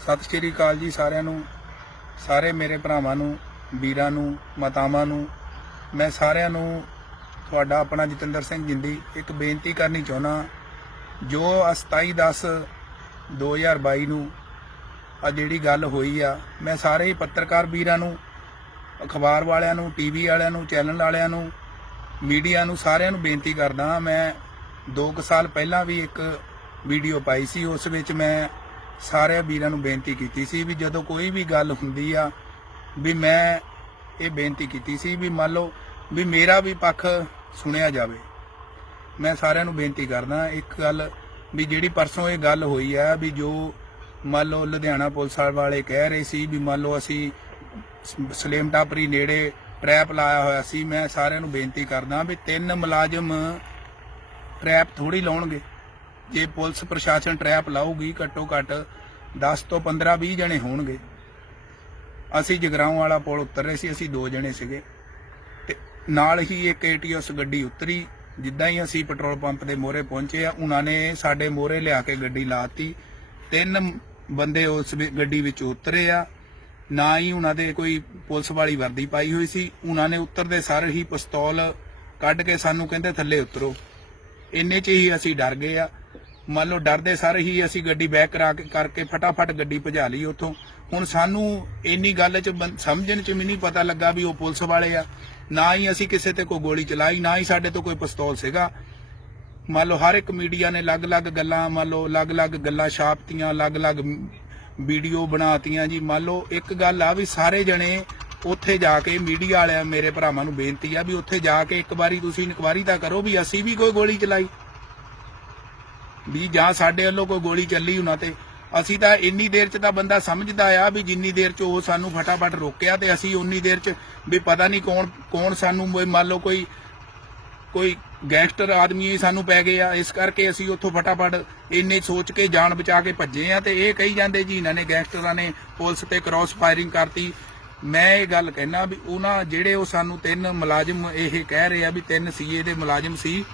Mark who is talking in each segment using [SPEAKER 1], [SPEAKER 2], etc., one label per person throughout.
[SPEAKER 1] ਸਤਿ ਸ਼੍ਰੀ ਅਕਾਲ ਜੀ ਸਾਰਿਆਂ ਨੂੰ, ਸਾਰੇ ਮੇਰੇ ਭਰਾਵਾਂ ਨੂੰ, ਵੀਰਾਂ ਨੂੰ, ਮਾਤਾਵਾਂ ਨੂੰ ਮੈਂ ਸਾਰਿਆਂ ਨੂੰ ਤੁਹਾਡਾ ਆਪਣਾ ਜਤਿੰਦਰ ਸਿੰਘ ਜਿੰਦੀ ਇੱਕ ਬੇਨਤੀ ਕਰਨੀ ਚਾਹੁੰਦਾ ਜੋ 27 10 2022 ਨੂੰ ਆ ਜਿਹੜੀ ਗੱਲ ਹੋਈ ਆ, ਮੈਂ ਸਾਰੇ ਹੀ ਪੱਤਰਕਾਰ ਵੀਰਾਂ ਨੂੰ, ਅਖਬਾਰ ਵਾਲਿਆਂ ਨੂੰ ਟੀਵੀ ਵਾਲਿਆਂ ਨੂੰ, ਚੈਨਲ ਵਾਲਿਆਂ ਨੂੰ, ਮੀਡੀਆ ਨੂੰ ਸਾਰਿਆਂ ਨੂੰ ਬੇਨਤੀ ਕਰਦਾ ਹਾਂ। ਮੈਂ 2 ਸਾਲ ਪਹਿਲਾਂ ਵੀ ਇੱਕ ਵੀਡੀਓ ਪਾਈ ਸੀ, ਉਸ ਵਿੱਚ ਮੈਂ ਸਾਰਿਆਂ ਵੀਰਾਂ ਨੂੰ ਬੇਨਤੀ ਕੀਤੀ ਸੀ ਵੀ ਜਦੋਂ ਕੋਈ ਵੀ ਗੱਲ ਹੁੰਦੀ ਆ, ਵੀ ਮੈਂ ਇਹ ਬੇਨਤੀ ਕੀਤੀ ਸੀ ਵੀ ਮੰਨ ਲਓ ਵੀ ਮੇਰਾ ਵੀ ਪੱਖ ਸੁਣਿਆ ਜਾਵੇ। ਮੈਂ ਸਾਰਿਆਂ ਨੂੰ ਬੇਨਤੀ ਕਰਦਾ ਇੱਕ ਗੱਲ ਵੀ ਜਿਹੜੀ ਪਰਸੋਂ ਇਹ ਗੱਲ ਹੋਈ ਆ ਵੀ ਜੋ ਮੰਨ ਲਓ ਲੁਧਿਆਣਾ ਪੁਲਿਸ ਵਾਲੇ ਕਹਿ ਰਹੇ ਸੀ ਵੀ ਮੰਨ ਲਓ ਅਸੀਂ ਸ- ਸਲੇਮ ਟਾਪਰੀ ਨੇੜੇ ਟਰੈਪ ਲਾਇਆ ਹੋਇਆ ਸੀ, ਮੈਂ ਸਾਰਿਆਂ ਨੂੰ ਬੇਨਤੀ ਕਰਦਾ ਵੀ ਤਿੰਨ ਮੁਲਾਜ਼ਮ ਟਰੈਪ ਥੋੜੀ ਲਾਉਣਗੇ। ਜੇ ਪੁਲਿਸ ਪ੍ਰਸ਼ਾਸਨ ਟਰੈਪ ਲਾਊਗੀ ਘੱਟੋ ਘੱਟ 10 ਤੋਂ 15 20 ਜਣੇ ਹੋਣਗੇ। ਅਸੀਂ ਜਗਰਾਉਂ ਵਾਲਾ ਪੁਲ ਉਤਰ ਰਹੇ ਸੀ, ਅਸੀਂ ਦੋ ਜਣੇ ਸੀਗੇ। ਤੇ ਨਾਲ ਹੀ ਇੱਕ ਏਟੀਐਸ ਗੱਡੀ ਉਤਰੀ, ਜਿੱਦਾਂ ਹੀ ਅਸੀਂ ਪੈਟਰੋਲ ਪੰਪ ਦੇ ਮੋਹਰੇ ਪਹੁੰਚੇ ਆ, ਉਹਨਾਂ ਨੇ ਸਾਡੇ ਮੋਹਰੇ ਲਿਆ ਕੇ ਗੱਡੀ ਲਾਤੀ। ਤਿੰਨ ਬੰਦੇ ਉਸ ਗੱਡੀ ਵਿੱਚ ਉਤਰੇ ਆ। ਨਾ ਹੀ ਉਹਨਾਂ ਦੇ ਕੋਈ ਪੁਲਿਸ ਵਾਲੀ ਵਰਦੀ ਪਾਈ ਹੋਈ ਸੀ। ਉਹਨਾਂ ਨੇ ਉਤਰਦੇ ਸਾਰ ਹੀ ਪਿਸਤੌਲ ਕੱਢ ਕੇ ਸਾਨੂੰ ਕਹਿੰਦੇ ਥੱਲੇ ਉਤਰੋ। ਇੰਨੇ 'ਚ ਹੀ ਅਸੀਂ ਡਰ ਗਏ ਆ। ਮੰਨ ਲਓ ਡਰਦੇ ਸਰ ਹੀ ਅਸੀਂ ਗੱਡੀ ਬੈਕ ਕਰਾ ਕੇ ਕਰਕੇ ਫਟਾਫਟ ਗੱਡੀ ਭਜਾ ਲਈ ਉੱਥੋਂ। ਹੁਣ ਸਾਨੂੰ ਇੰਨੀ ਗੱਲ 'ਚ ਸਮਝਣ 'ਚ ਵੀ ਨਹੀਂ ਪਤਾ ਲੱਗਾ ਵੀ ਉਹ ਪੁਲਿਸ ਵਾਲੇ ਆ। ਨਾ ਹੀ ਅਸੀਂ ਕਿਸੇ ਤੇ ਕੋਈ ਗੋਲੀ ਚਲਾਈ, ਨਾ ਹੀ ਸਾਡੇ ਤੋਂ ਕੋਈ ਪਿਸਤੌਲ ਸੀਗਾ। ਮੰਨ ਲਓ ਹਰ ਇੱਕ ਮੀਡੀਆ ਨੇ ਅਲੱਗ-ਅਲੱਗ ਗੱਲਾਂ, ਮੰਨ ਲਓ ਅਲੱਗ-ਅਲੱਗ ਗੱਲਾਂ ਛਾਪਤੀਆਂ, ਅਲੱਗ-ਅਲੱਗ ਵੀਡੀਓ ਬਣਾਤੀਆਂ ਜੀ। ਮੰਨ ਲਓ ਇੱਕ ਗੱਲ ਆ ਵੀ ਸਾਰੇ ਜਣੇ ਉੱਥੇ ਜਾ ਕੇ ਮੀਡੀਆ ਵਾਲਿਆਂ, ਮੇਰੇ ਭਰਾਵਾਂ ਨੂੰ ਬੇਨਤੀ ਆ ਵੀ ਉੱਥੇ ਜਾ ਕੇ ਇੱਕ ਵਾਰੀ ਤੁਸੀਂ ਇਨਕੁਆਰੀ ਤਾਂ ਕਰੋ ਵੀ ਅਸੀਂ ਵੀ ਕੋਈ ਗੋਲੀ ਚਲਾਈ। ਵੀ ਜਾਂ ਸਾਡੇ ਵੱਲੋਂ ਕੋਈ ਗੋਲੀ ਚੱਲੀ ਉਹਨਾਂ ਤੇ। ਅਸੀਂ ਤਾਂ ਇੰਨੀ ਦੇਰ ਚ ਤਾਂ ਬੰਦਾ ਸਮਝਦਾ ਆ ਵੀ ਜਿੰਨੀ ਦੇਰ ਚ ਉਹ ਸਾਨੂੰ ਫਟਾਫਟ ਰੋਕਿਆ ਤੇ ਅਸੀਂ ਉਨੀ ਦੇਰ ਚ ਵੀ ਪਤਾ ਨਹੀਂ ਕੌਣ ਕੌਣ ਸਾਨੂੰ ਮੰਨ ਲਓ ਕੋਈ ਕੋਈ ਗੈਂਗਸਟਰ ਆਦਮੀ ਹੀ ਸਾਨੂੰ ਪੈ ਗਏ ਆ। ਇਸ ਕਰਕੇ ਅਸੀਂ ਉੱਥੋਂ ਫਟਾਫਟ ਇੰਨੇ ਸੋਚ ਕੇ ਜਾਨ ਬਚਾ ਕੇ ਭੱਜੇ ਆ ਤੇ ਇਹ ਕਹੀ ਜਾਂਦੇ ਜੀ ਇਹਨਾਂ ਨੇ ਗੈਂਗਸਟਰਾਂ ਨੇ ਪੁਲਿਸ ਤੇ ਕ੍ਰਾਸ ਫਾਇਰਿੰਗ ਕਰਤੀ। ਮੈਂ ਇਹ ਗੱਲ ਕਹਿਣਾ ਵੀ ਉਹਨਾਂ ਜਿਹੜੇ ਉਹ ਸਾਨੂੰ ਤਿੰਨ ਮੁਲਾਜ਼ਮ ਇਹ ਕਹਿ ਰਹੇ ਆ ਵੀ ਤਿੰਨ ਸੀਏ ਦੇ ਮੁਲਾਜ਼ਮ ਸੀ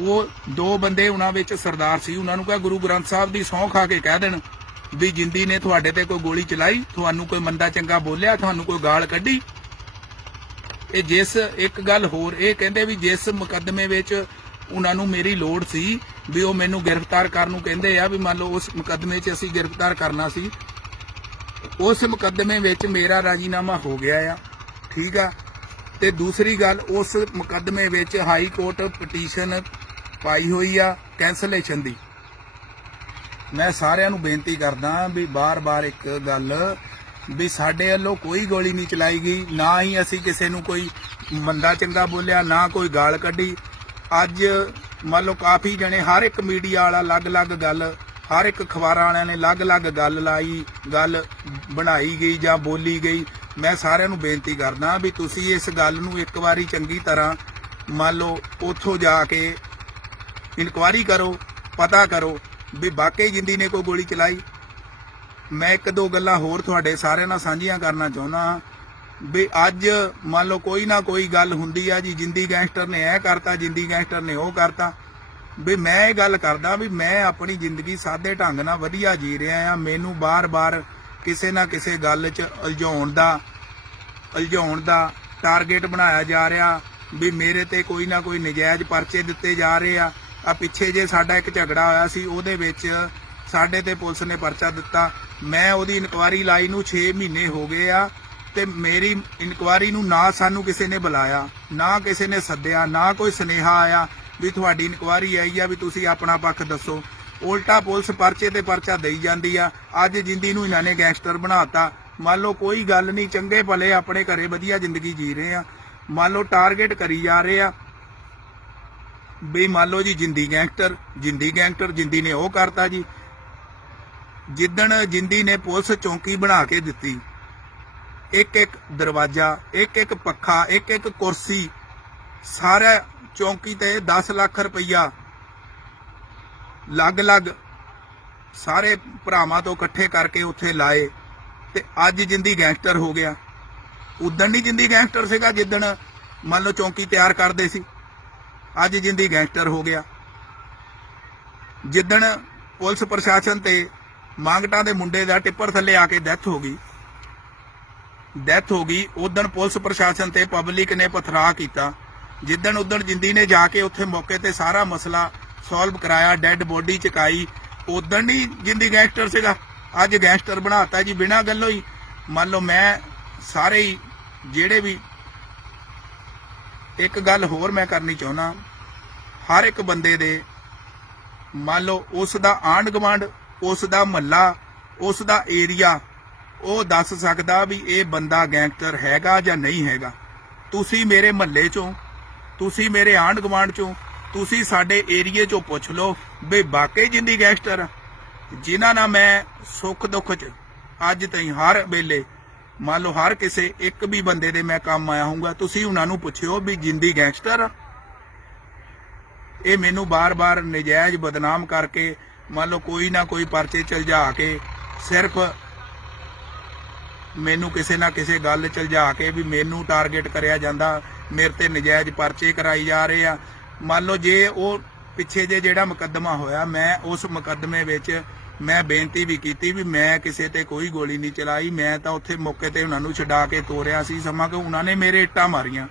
[SPEAKER 1] ਉਹ ਦੋ ਬੰਦੇ ਉਹਨਾਂ ਵਿੱਚ ਸਰਦਾਰ ਸੀ, ਉਹਨਾਂ ਨੂੰ ਕਿਹਾ ਗੁਰੂ ਗ੍ਰੰਥ ਸਾਹਿਬ ਦੀ ਸੌਂ ਖਾ ਕੇ ਕਹਿ ਦੇਣ ਵੀ ਜਿੰਦੀ ਨੇ ਤੁਹਾਡੇ ਤੇ ਕੋਈ ਗੋਲੀ ਚਲਾਈ, ਤੁਹਾਨੂੰ ਕੋਈ ਮੰਦਾ ਚੰਗਾ ਬੋਲਿਆ, ਤੁਹਾਨੂੰ ਕੋਈ ਗਾਲ ਕੱਢੀ। ਇਹ ਜਿਸ ਇੱਕ ਗੱਲ ਹੋਰ, ਇਹ ਕਹਿੰਦੇ ਵੀ ਜਿਸ ਮੁਕੱਦਮੇ ਵਿੱਚ ਉਹਨਾਂ ਨੂੰ ਮੇਰੀ ਲੋੜ ਸੀ ਵੀ ਉਹ ਮੈਨੂੰ ਗ੍ਰਿਫਤਾਰ ਕਰਨ ਨੂੰ ਕਹਿੰਦੇ ਆ ਵੀ ਮੰਨ ਲਓ ਉਸ ਮੁਕੱਦਮੇ 'ਚ ਅਸੀਂ ਗ੍ਰਿਫਤਾਰ ਕਰਨਾ ਸੀ, ਉਸ ਮੁਕੱਦਮੇ ਵਿੱਚ ਮੇਰਾ ਰਾਜੀਨਾਮਾ ਹੋ ਗਿਆ ਆ, ਠੀਕ ਆ। ਤੇ ਦੂਸਰੀ ਗੱਲ, ਉਸ ਮੁਕੱਦਮੇ ਵਿੱਚ ਹਾਈ ਕੋਰਟ ਪਟੀਸ਼ਨ ਪਾਈ ਹੋਈ ਆ ਕੈਂਸਲੇਸ਼ਨ ਦੀ। ਮੈਂ ਸਾਰਿਆਂ ਨੂੰ ਬੇਨਤੀ ਕਰਦਾ ਵੀ ਬਾਰ-ਬਾਰ ਇੱਕ ਗੱਲ ਵੀ ਸਾਡੇ ਵੱਲੋਂ ਕੋਈ ਗੋਲੀ ਨਹੀਂ ਚਲਾਈ ਗਈ, ਨਾ ਹੀ ਅਸੀਂ ਕਿਸੇ ਨੂੰ ਕੋਈ ਮੰਦਾ ਚੰਗਾ ਬੋਲਿਆ, ਨਾ ਕੋਈ ਗਾਲ ਕੱਢੀ। ਅੱਜ ਮੰਨ ਲਓ ਕਾਫੀ ਜਣੇ ਹਰ ਇੱਕ ਮੀਡੀਆ ਵਾਲਾ ਅਲੱਗ-ਅਲੱਗ ਗੱਲ, ਹਰ ਇੱਕ ਅਖਬਾਰਾਂ ਵਾਲਿਆਂ ਨੇ ਅਲੱਗ-ਅਲੱਗ ਗੱਲ ਲਾਈ, ਗੱਲ ਬਣਾਈ ਗਈ ਜਾਂ ਬੋਲੀ ਗਈ। ਮੈਂ ਸਾਰਿਆਂ ਨੂੰ ਬੇਨਤੀ ਕਰਦਾ ਵੀ ਤੁਸੀਂ ਇਸ ਗੱਲ ਨੂੰ ਇੱਕ ਵਾਰੀ ਚੰਗੀ ਤਰ੍ਹਾਂ ਮੰਨ ਲਓ ਉੱਥੋਂ ਜਾ ਕੇ ਇਨਕੁਆਰੀ ਕਰੋ, ਪਤਾ ਕਰੋ ਵੀ ਵਾਕਈ ਜਿੰਦੀ ਨੇ ਕੋਈ ਗੋਲੀ ਚਲਾਈ। ਮੈਂ ਇੱਕ ਦੋ ਗੱਲਾਂ ਹੋਰ ਤੁਹਾਡੇ ਸਾਰਿਆਂ ਨਾਲ ਸਾਂਝੀਆਂ ਕਰਨਾ ਚਾਹੁੰਦਾ ਹਾਂ ਵੀ ਅੱਜ ਮੰਨ ਲਓ ਕੋਈ ਨਾ ਕੋਈ ਗੱਲ ਹੁੰਦੀ ਆ ਜੀ, ਜਿੰਦੀ ਗੈਂਗਸਟਰ ਨੇ ਇਹ ਕਰਤਾ, ਜਿੰਦੀ ਗੈਂਗਸਟਰ ਨੇ ਉਹ ਕਰਤਾ। ਵੀ ਮੈਂ ਇਹ ਗੱਲ ਕਰਦਾ ਵੀ ਮੈਂ ਆਪਣੀ ਜ਼ਿੰਦਗੀ ਸਾਦੇ ਢੰਗ ਨਾਲ ਵਧੀਆ ਜੀ ਰਿਹਾ ਆ ਮੈਨੂੰ ਬਾਰ-ਬਾਰ ਕਿਸੇ ਨਾ ਕਿਸੇ ਗੱਲ 'ਚ ਉਲਝਾਉਣ ਦਾ ਉਲਝਾਉਣ ਦਾ ਟਾਰਗੇਟ ਬਣਾਇਆ ਜਾ ਰਿਹਾ ਵੀ ਮੇਰੇ ਤੇ ਕੋਈ ਨਾ ਕੋਈ ਨਜਾਇਜ਼ ਪਰਚੇ ਦਿੱਤੇ ਜਾ ਰਹੇ ਆ। ਆ ਪਿੱਛੇ ਜੇ ਸਾਡਾ ਇੱਕ ਝਗੜਾ ਹੋਇਆ ਸੀ, ਉਹਦੇ ਵਿੱਚ ਸਾਡੇ ਤੇ ਪੁਲਿਸ ਨੇ ਪਰਚਾ ਦਿੱਤਾ। ਮੈਂ ਉਹਦੀ ਇਨਕੁਆਰੀ ਲਾਈ ਨੂੰ 6 ਮਹੀਨੇ ਹੋ ਗਏ ਆ ਤੇ ਮੇਰੀ ਇਨਕੁਆਰੀ ਨੂੰ ਨਾ ਸਾਨੂੰ ਕਿਸੇ ਨੇ ਬੁਲਾਇਆ, ਨਾ ਕਿਸੇ ਨੇ ਸੱਦਿਆ, ਨਾ ਕੋਈ ਸੁਨੇਹਾ ਆਇਆ ਵੀ ਤੁਹਾਡੀ ਇਨਕੁਆਰੀ ਆਈ ਆ ਵੀ ਤੁਸੀਂ ਆਪਣਾ ਪੱਖ ਦੱਸੋ। ਉਲਟਾ ਪੁਲਿਸ ਪਰਚੇ ਤੇ ਪਰਚਾ ਦੇਈ ਜਾਂਦੀ ਆ। ਅੱਜ ਜਿੰਦੀ ਨੂੰ ਇਹਨਾਂ ਨੇ ਗੈਂਗਸਟਰ ਬਣਾਤਾ। ਮੰਨ ਲਓ ਕੋਈ ਗੱਲ ਨਹੀਂ, ਚੰਗੇ ਭਲੇ ਆਪਣੇ ਘਰੇ ਵਧੀਆ ਜ਼ਿੰਦਗੀ ਜੀ ਰਹੇ ਆ। ਮੰਨ ਲਓ ਟਾਰਗੇਟ ਕਰੀ ਜਾ ਰਹੇ ਆ। ਵੀ ਮੰਨ ਲਓ ਜੀ ਜਿੰਦੀ ਗੈਂਗਸਟਰ ਜਿੰਦੀ ਗੈਂਗਸਟਰ ਜਿੰਦੀ ਨੇ ਉਹ ਕਰਤਾ ਜੀ। ਜਿੱਦਣ ਜਿੰਦੀ ਨੇ ਪੁਲਿਸ ਚੌਂਕੀ ਬਣਾ ਕੇ ਦਿੱਤੀ ਇੱਕ ਇੱਕ ਦਰਵਾਜ਼ਾ ਇੱਕ ਇੱਕ ਪੱਖਾ ਇੱਕ ਇੱਕ ਕੁਰਸੀ, ਸਾਰਾ ਚੌਂਕੀ ਤੇ 10 ਲੱਖ ਰੁਪਈਆ ਲੱਗ-ਲੱਗ ਸਾਰੇ ਭਰਾਵਾਂ ਤੋਂ ਇਕੱਠੇ ਕਰਕੇ ਉੱਥੇ ਲਾਏ ਤੇ ਅੱਜ ਜਿੰਦੀ ਗੈਂਗਸਟਰ ਹੋ ਗਿਆ। ਉਦਣ ਨਹੀਂ ਜਿੰਦੀ ਗੈਂਗਸਟਰ ਸੀਗਾ, ਜਿੱਦਣ ਮੰਨ ਲਓ ਚੌਂਕੀ ਤਿਆਰ ਕਰਦੇ ਸੀ। ਅੱਜ ਜਿੰਦੀ ਗੈਂਗਸਟਰ ਹੋ ਗਿਆ। ਜਿੱਦਣ ਪੁਲਿਸ ਪ੍ਰਸ਼ਾਸਨ ਤੇ ਮੰਗਟਾਂ ਦੇ ਮੁੰਡੇ ਦਾ ਟਿੱਪਰ ਥੱਲੇ ਆ ਕੇ ਡੈਥ ਹੋ ਗਈ, ਡੈਥ ਹੋ ਗਈ, ਉਦੋਂ ਪੁਲਿਸ ਪ੍ਰਸ਼ਾਸਨ ਤੇ ਪਬਲਿਕ ਨੇ ਪਥਰਾ ਕੀਤਾ। ਜਿੱਦਣ ਉਦੋਂ ਜਿੰਦੀ ਨੇ ਜਾ ਕੇ ਉੱਥੇ ਮੌਕੇ ਤੇ ਸਾਰਾ ਮਸਲਾ ਸੋਲਵ ਕਰਾਇਆ, ਡੈੱਡ ਬੋਡੀ ਚਕਾਈ, ਉਦੋਂ ਨਹੀਂ ਜਿੰਦੀ ਗੈਂਗਸਟਰ ਸੀਗਾ। ਅੱਜ ਗੈਂਗਸਟਰ ਬਣਾਤਾ ਜੀ, ਬਿਨਾਂ ਗੱਲੋਂ ਹੀ। ਮੰਨ ਲਓ ਮੈਂ ਸਾਰੇ ਹੀ ਜਿਹੜੇ ਵੀ ਇੱਕ ਗੱਲ ਹੋਰ ਮੈਂ ਕਰਨੀ ਚਾਹੁੰਦਾ ਹਰ ਇੱਕ ਬੰਦੇ ਦੇ ਮੰਨ ਲਓ ਉਸ ਦਾ ਆਂਢ ਗੁਆਂਢ, ਉਸ ਦਾ ਮਹੱਲਾ, ਉਸ ਦਾ ਏਰੀਆ, ਉਹ ਦੱਸ ਸਕਦਾ ਵੀ ਇਹ ਬੰਦਾ ਗੈਂਗਸਟਰ ਹੈਗਾ ਜਾਂ ਨਹੀਂ ਹੈਗਾ ਤੁਸੀਂ ਮੇਰੇ ਮਹੱਲੇ ਚੋਂ, ਤੁਸੀਂ ਮੇਰੇ ਆਂਢ ਗੁਆਂਢ ਚੋਂ, ਤੁਸੀਂ ਸਾਡੇ ਏਰੀਏ ਚੋਂ ਪੁੱਛ ਲਓ ਵੀ ਵਾਕਈ ਜਿੰਦੀ ਗੈਂਗਸਟਰ ਆ। ਜਿਨ੍ਹਾਂ ਨਾਲ ਮੈਂ ਸੁੱਖ ਦੁੱਖ ਚ ਅੱਜ ਤਾਈਂ ਹਰ ਵੇਲੇ ਮੰਨ ਲਓ ਹਰ ਕਿਸੇ ਇੱਕ ਵੀ ਬੰਦੇ ਦੇ ਮੈਂ ਕੰਮ ਆਇਆ ਹੋਊਗਾ, ਤੁਸੀਂ ਉਹਨਾਂ ਨੂੰ ਪੁੱਛਿਓ ਵੀ ਜਿੰਦੀ ਗੈਂਗਸਟਰ ਆ। ਇਹ ਮੈਨੂੰ ਬਾਰ-ਬਾਰ ਨਜਾਇਜ਼ ਬਦਨਾਮ ਕਰਕੇ, ਮੰਨ ਲਓ ਕੋਈ ਨਾ ਕੋਈ ਪਰਚੇ ਚਲਜਾ ਕੇ, ਸਿਰਫ ਮੈਨੂੰ ਕਿਸੇ ਨਾ ਕਿਸੇ ਗੱਲ ਚਲਜਾ ਕੇ ਵੀ ਮੈਨੂੰ ਟਾਰਗੇਟ ਕਰਿਆ ਜਾਂਦਾ, ਮੇਰੇ ਤੇ ਨਜਾਇਜ਼ ਪਰਚੇ ਕਰਾਈ ਜਾ ਰਹੇ ਆ। ਮੰਨ ਲਓ ਜੇ ਉਹ ਪਿੱਛੇ ਜੇ ਜਿਹੜਾ ਮੁਕੱਦਮਾ ਹੋਇਆ, ਮੈਂ ਉਸ ਮੁਕੱਦਮੇ ਵਿੱਚ ਮੈਂ ਬੇਨਤੀ ਵੀ ਕੀਤੀ ਵੀ ਮੈਂ ਕਿਸੇ ਤੇ ਕੋਈ ਗੋਲੀ ਨਹੀਂ ਚਲਾਈ, ਮੈਂ ਤਾਂ ਉੱਥੇ ਮੌਕੇ ਤੇ ਉਹਨਾਂ ਨੂੰ ਛਡਾ ਕੇ ਤੋਰਿਆ ਸੀ, ਸਮਾਂ ਕਿ ਉਹਨਾਂ ਨੇ ਮੇਰੇ ਇੱਟਾਂ ਮਾਰੀਆਂ।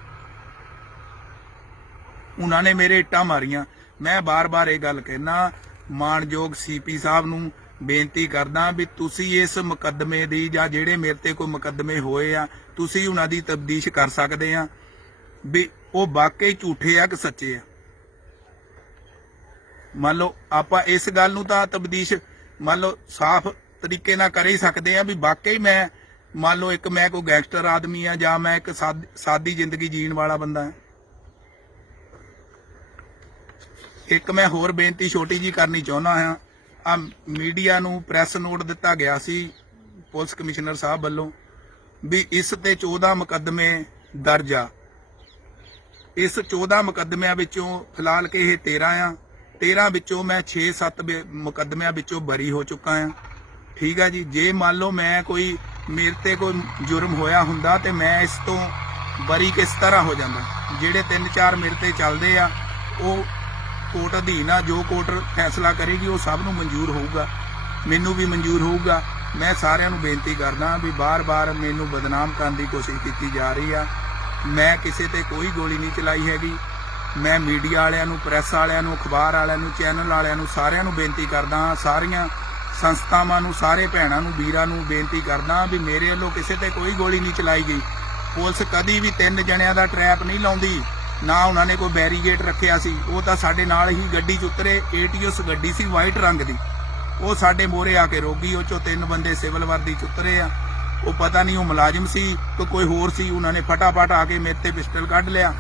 [SPEAKER 1] ਉਹਨਾਂ ਨੇ ਮੇਰੇ ਇੱਟਾਂ ਮਾਰੀਆਂ। ਮੈਂ ਬਾਰ-ਬਾਰ ਇਹ ਗੱਲ ਕਹਿਣਾ ਮਾਨਯੋਗ ਸੀਪੀ ਸਾਹਿਬ ਨੂੰ ਬੇਨਤੀ ਕਰਦਾ ਵੀ ਤੁਸੀਂ ਇਸ ਮੁਕੱਦਮੇ ਦੀ ਜਾਂ ਜਿਹੜੇ ਮੇਰੇ ਤੇ ਕੋਈ ਮੁਕੱਦਮੇ ਹੋਏ ਆ, ਤੁਸੀਂ ਉਹਨਾਂ ਦੀ ਤਬਦੀਸ਼ ਕਰ ਸਕਦੇ ਆ ਵੀ ਉਹ ਵਾਕਈ ਝੂਠੇ ਆ ਕਿ ਸੱਚੇ ਆ। ਮੰਨ ਲਓ, ਆਪਾਂ ਇਸ ਗੱਲ ਨੂੰ ਤਾਂ ਤਬਦੀਸ਼ ਮੰਨ ਲਓ ਸਾਫ਼ ਤਰੀਕੇ ਨਾਲ ਕਰ ਹੀ ਸਕਦੇ ਆ ਵੀ ਵਾਕਈ ਮੈਂ, ਮੰਨ ਲਓ ਇੱਕ ਮੈਂ ਕੋਈ ਗੈਂਗਸਟਰ ਆਦਮੀ ਆ ਜਾਂ ਮੈਂ ਇੱਕ ਸਾਦੀ ਜ਼ਿੰਦਗੀ ਜੀਣ ਵਾਲਾ ਬੰਦਾ ਹਾਂ ਇੱਕ ਮੈਂ ਹੋਰ ਬੇਨਤੀ ਛੋਟੀ ਜੀ ਕਰਨੀ ਚਾਹੁੰਦਾ ਹਾਂ। ਆ ਮੀਡੀਆ ਨੂੰ ਪ੍ਰੈਸ ਨੋਟ ਦਿੱਤਾ ਗਿਆ ਸੀ ਪੁਲਿਸ ਕਮਿਸ਼ਨਰ ਸਾਹਿਬ ਵੱਲੋਂ ਵੀ ਇਸ ਤੇ 14 ਮੁਕੱਦਮੇ ਦਰਜ ਆ। ਇਸ 14 ਮੁਕੱਦਮਿਆਂ ਵਿੱਚੋਂ ਫਿਲਹਾਲ ਕਿ ਇਹ 13 ਆ। 13 ਵਿੱਚੋਂ ਮੈਂ 6-7 ਮੁਕੱਦਮਿਆਂ ਵਿੱਚੋਂ ਬਰੀ ਹੋ ਚੁੱਕਾ ਹਾਂ। ਠੀਕ ਆ ਜੀ, ਜੇ ਮੰਨ ਲਓ ਮੈਂ ਕੋਈ, ਮੇਰੇ ਤੇ ਕੋਈ ਜੁਰਮ ਹੋਇਆ ਹੁੰਦਾ ਤੇ ਮੈਂ ਇਸ ਤੋਂ ਬਰੀ ਕਿਸ ਤਰ੍ਹਾਂ ਹੋ ਜਾਂਦਾ? ਜਿਹੜੇ 3-4 ਮੇਰੇ ਤੇ ਚੱਲਦੇ ਆ, ਉਹ ਕੋਰਟ ਅਧੀਨ ਆ, ਜੋ ਕੋਰਟ ਫੈਸਲਾ ਕਰੇਗੀ, ਉਹ ਸਭ ਨੂੰ ਮਨਜ਼ੂਰ ਹੋਊਗਾ। ਮੈਨੂੰ ਵੀ ਮਨਜ਼ੂਰ ਹੋਊਗਾ। ਮੈਂ ਸਾਰਿਆਂ ਨੂੰ ਬੇਨਤੀ ਕਰਦਾ ਵੀ ਬਾਰ-ਬਾਰ ਮੈਨੂੰ ਬਦਨਾਮ ਕਰਨ ਦੀ ਕੋਸ਼ਿਸ਼ ਕੀਤੀ ਜਾ ਰਹੀ ਆ। ਮੈਂ ਕਿਸੇ ਤੇ ਕੋਈ ਗੋਲੀ ਨਹੀਂ ਚਲਾਈ ਹੈਗੀ। ਮੈਂ ਮੀਡੀਆ ਵਾਲਿਆਂ ਨੂੰ, ਪ੍ਰੈਸ ਵਾਲਿਆਂ ਨੂੰ, ਅਖਬਾਰ ਵਾਲਿਆਂ ਨੂੰ, ਚੈਨਲ ਵਾਲਿਆਂ ਨੂੰ ਸਾਰਿਆਂ ਨੂੰ ਬੇਨਤੀ ਕਰਦਾ ਹਾਂ, ਸਾਰੀਆਂ ਸੰਸਥਾਵਾਂ ਨੂੰ, ਸਾਰੇ ਭੈਣਾਂ ਨੂੰ, ਵੀਰਾਂ ਨੂੰ ਬੇਨਤੀ ਕਰਦਾ ਵੀ ਮੇਰੇ ਵੱਲੋਂ ਕਿਸੇ ਤੇ ਕੋਈ ਗੋਲੀ ਨਹੀਂ ਚਲਾਈ ਗਈ। ਪੁਲਿਸ ਕਦੀ ਵੀ ਤਿੰਨ ਜਣਿਆਂ ਦਾ ਟਰੈਪ ਨਹੀਂ ਲਾਉਂਦੀ, ਨਾ ਉਹਨਾਂ ਨੇ ਕੋਈ ਬੈਰੀਗੇਟ ਰੱਖਿਆ ਸੀ, ਉਹ ਤਾਂ ਸਾਡੇ ਨਾਲ ਹੀ ਗੱਡੀ 'ਚ ਉਤਰੇ ਏਟੀਓਸ ਗੱਡੀ ਸੀ ਵਾਈਟ ਰੰਗ ਦੀ। ਉਹ ਸਾਡੇ ਮੋਰੇ ਆ ਕੇ ਰੋਗੀ ਉਹ ਚੋਂ ਤਿੰਨ ਬੰਦੇ ਸਿਵਲ ਵਰਦੀ 'ਚ ਉਤਰੇ ਆ। ਉਹ ਪਤਾ ਨਹੀਂ ਉਹ ਮੁਲਾਜ਼ਮ ਸੀ ਕਿ ਕੋਈ ਹੋਰ ਸੀ, ਉਹਨਾਂ ਨੇ ਫਟਾਫਟ ਆ ਕੇ ਮੇਰੇ ਤੇ ਪਿਸਟਲ ਕੱਢ ਲਿਆ।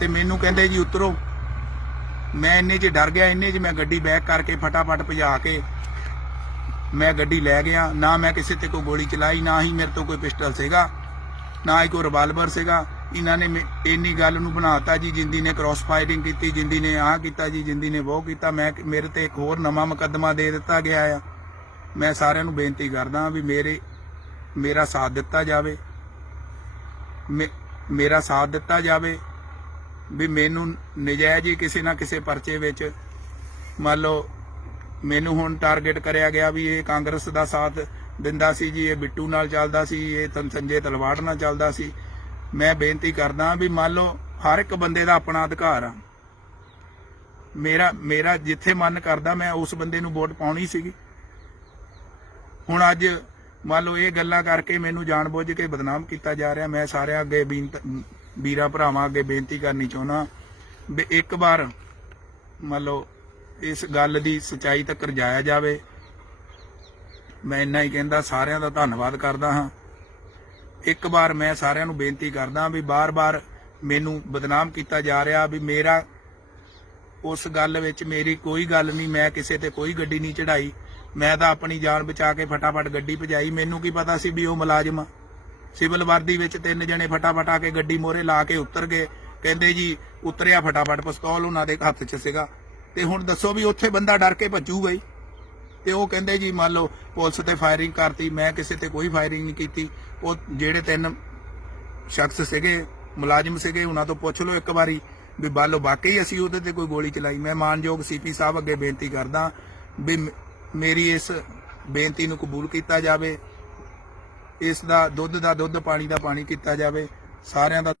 [SPEAKER 1] ਤੇ ਮੈਨੂੰ ਕਹਿੰਦੇ ਜੀ ਉਤਰੋ। ਮੈਂ ਇੰਨੇ 'ਚ ਡਰ ਗਿਆ, ਇੰਨੇ 'ਚ ਮੈਂ ਗੱਡੀ ਬੈਕ ਕਰਕੇ ਫਟਾਫਟ ਭਜਾ ਕੇ ਮੈਂ ਗੱਡੀ ਲੈ ਗਿਆ। ਨਾ ਮੈਂ ਕਿਸੇ ਤੇ ਕੋਈ ਗੋਲੀ ਚਲਾਈ, ਨਾ ਹੀ ਮੇਰੇ ਤੋਂ ਕੋਈ ਪਿਸਟਲ ਸੀਗਾ, ਨਾ ਹੀ ਕੋਈ ਰਿਵਾਲਵਰ ਸੀਗਾ। ਇਹਨਾਂ ਨੇ ਮੇ- ਇੰਨੀ ਗੱਲ ਨੂੰ ਬਣਾਤਾ ਜੀ, ਜਿੰਦੀ ਨੇ ਕ੍ਰਾਸ ਫਾਇਰਿੰਗ ਕੀਤੀ, ਜਿੰਦੀ ਨੇ ਆਹ ਕੀਤਾ ਜੀ, ਜਿੰਦੀ ਨੇ ਉਹ ਕੀਤਾ। ਮੈਂ ਮੇਰੇ ਤੇ ਇੱਕ ਹੋਰ ਨਵਾਂ ਮੁਕੱਦਮਾ ਦੇ ਦਿੱਤਾ ਗਿਆ ਆ। ਮੈਂ ਸਾਰਿਆਂ ਨੂੰ ਬੇਨਤੀ ਕਰਦਾ ਵੀ ਮੇਰੇ, ਮੇਰਾ ਸਾਥ ਦਿੱਤਾ ਜਾਵੇ। ਮੇ- ਮੇਰਾ ਸਾਥ ਦਿੱਤਾ ਜਾਵੇ। ਵੀ ਮੈਨੂੰ ਨਜਾਇਜ਼ ਹੀ ਕਿਸੇ ਨਾ ਕਿਸੇ ਪਰਚੇ ਵਿੱਚ ਮੰਨ ਲਓ ਮੈਨੂੰ ਹੁਣ ਟਾਰਗੇਟ ਕਰਿਆ ਗਿਆ ਵੀ ਇਹ ਕਾਂਗਰਸ ਦਾ ਸਾਥ ਦਿੰਦਾ ਸੀ ਜੀ, ਇਹ ਬਿੱਟੂ ਨਾਲ ਚੱਲਦਾ ਸੀ, ਇਹ ਤਨ ਸੰਜੇ ਤਲਵਾੜ ਨਾਲ ਚੱਲਦਾ ਸੀ। ਮੈਂ ਬੇਨਤੀ ਕਰਦਾ ਵੀ ਮੰਨ ਲਓ ਹਰ ਇੱਕ ਬੰਦੇ ਦਾ ਆਪਣਾ ਅਧਿਕਾਰ ਆ। ਮੇਰਾ ਮੇਰਾ ਜਿੱਥੇ ਮਨ ਕਰਦਾ ਮੈਂ ਉਸ ਬੰਦੇ ਨੂੰ ਵੋਟ ਪਾਉਣੀ ਸੀਗੀ। ਹੁਣ ਅੱਜ ਮੰਨ ਲਓ ਇਹ ਗੱਲਾਂ ਕਰਕੇ ਮੈਨੂੰ ਜਾਣਬੁੱਝ ਕੇ ਬਦਨਾਮ ਕੀਤਾ ਜਾ ਰਿਹਾ, ਮੈਂ ਸਾਰਿਆਂ ਅੱਗੇ ਬੇਨਤ- ਵੀਰਾਂ ਭਰਾਵਾਂ ਅੱਗੇ ਬੇਨਤੀ ਕਰਨੀ ਚਾਹੁੰਦਾ ਵੀ ਇੱਕ ਵਾਰ ਮੰਨ ਲਓ ਇਸ ਗੱਲ ਦੀ ਸਚਾਈ ਤੱਕ ਜਾਇਆ ਜਾਵੇ। ਮੈਂ ਇੰਨਾ ਹੀ ਕਹਿੰਦਾ, ਸਾਰਿਆਂ ਦਾ ਧੰਨਵਾਦ ਕਰਦਾ ਹਾਂ। ਇੱਕ ਵਾਰ ਮੈਂ ਸਾਰਿਆਂ ਨੂੰ ਬੇਨਤੀ ਕਰਦਾ ਵੀ ਬਾਰ-ਬਾਰ ਮੈਨੂੰ ਬਦਨਾਮ ਕੀਤਾ ਜਾ ਰਿਹਾ ਵੀ ਮੇਰਾ ਉਸ ਗੱਲ ਵਿੱਚ ਮੇਰੀ ਕੋਈ ਗੱਲ ਨਹੀਂ, ਮੈਂ ਕਿਸੇ ਤੇ ਕੋਈ ਗੱਡੀ ਨਹੀਂ ਚੜਾਈ। ਮੈਂ ਤਾਂ ਆਪਣੀ ਜਾਨ ਬਚਾ ਕੇ ਫਟਾਫਟ ਗੱਡੀ ਭਜਾਈ। ਮੈਨੂੰ ਕੀ ਪਤਾ ਸੀ ਵੀ ਉਹ ਮੁਲਾਜ਼ਮ ਆ। ਸਿਵਲ ਵਰਦੀ ਵਿੱਚ ਤਿੰਨ ਜਣੇ ਫਟਾਫਟ ਆ ਕੇ ਗੱਡੀ ਮੋਰੇ ਲਾ ਕੇ ਉਤਰ ਗਏ। ਕਹਿੰਦੇ ਜੀ, ਉਤਰਿਆ ਫਟਾਫਟ ਪਿਸਤੌਲ ਉਹਨਾਂ ਦੇ ਹੱਥ 'ਚ ਸੀਗਾ। ਤੇ ਹੁਣ ਦੱਸੋ ਵੀ ਉੱਥੇ ਬੰਦਾ ਡਰ ਕੇ ਭੱਜੂ ਗਈ ਤੇ ਉਹ ਕਹਿੰਦੇ ਜੀ, ਮੰਨ ਲਓ ਪੁਲਿਸ ਤੇ ਫਾਇਰਿੰਗ ਕਰਤੀ, ਮੈਂ ਕਿਸੇ ਤੇ ਕੋਈ ਫਾਇਰਿੰਗ ਨਹੀਂ ਕੀਤੀ। ਉਹ ਜਿਹੜੇ ਤਿੰਨ ਸ਼ਖਸ ਸੀਗੇ, ਮੁਲਾਜ਼ਮ ਸੀਗੇ, ਉਹਨਾਂ ਤੋਂ ਪੁੱਛ ਲਓ ਇੱਕ ਵਾਰੀ ਵੀ ਬਾਲੋ ਵਾਕਈ ਅਸੀਂ ਉਹਦੇ ਤੇ ਕੋਈ ਗੋਲੀ ਚਲਾਈ? ਮੈਂ ਮਾਨਯੋਗ ਸੀਪੀ ਸਾਹਿਬ ਅੱਗੇ ਬੇਨਤੀ ਕਰਦਾ ਵੀ ਮ- ਮੇਰੀ ਇਸ ਬੇਨਤੀ ਨੂੰ ਕਬੂਲ ਕੀਤਾ ਜਾਵੇ। ਇਸ ਦਾ ਦੁੱਧ ਦਾ ਦੁੱਧ ਪਾਣੀ ਦਾ ਪਾਣੀ ਕੀਤਾ ਜਾਵੇ ਸਾਰਿਆਂ ਦਾ